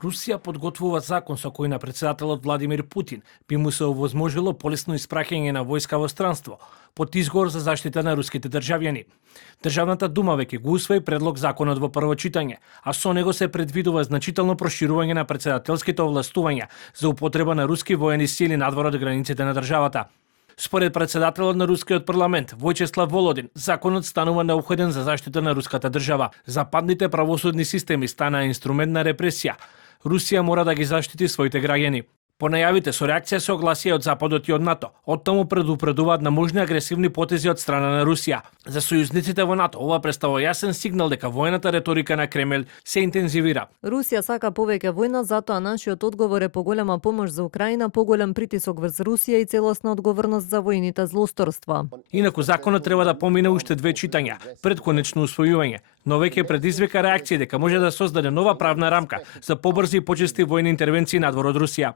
Русија подготвува закон со кој на председателот Владимир Путин би му се овозможило полесно испраќање на војска во странство, под изговор за заштита на руските државјани. Државната дума веќе го усвои предлог законот во прво читање, а со него се предвидува значително проширување на председателските овластувања за употреба на руски воени сили надвор од границите на државата. Според председателот на рускиот парламент Војчеслав Володин, законот станува неопходен за заштита на руската држава. Западните правосудни системи станаа инструмент на репресија. Русија мора да ги заштити своите граѓани. По најавите со реакција се огласија од Западот и од НАТО. Оттаму предупредуваат на можни агресивни потези од страна на Русија. За сојузниците во НАТО ова представува јасен сигнал дека воената реторика на Кремљ се интензивира. Русија сака повеќе војна, затоа нашиот одговор е поголема помош за Украина, поголем притисок врз Русија и целосна одговорност за војните злосторства. Инаку законот треба да помине уште 2 читања пред конечно усвојување, но веќе предизвика реакција дека може да создаде нова правна рамка за побрзи и почести војни интервенции надвор од Русија.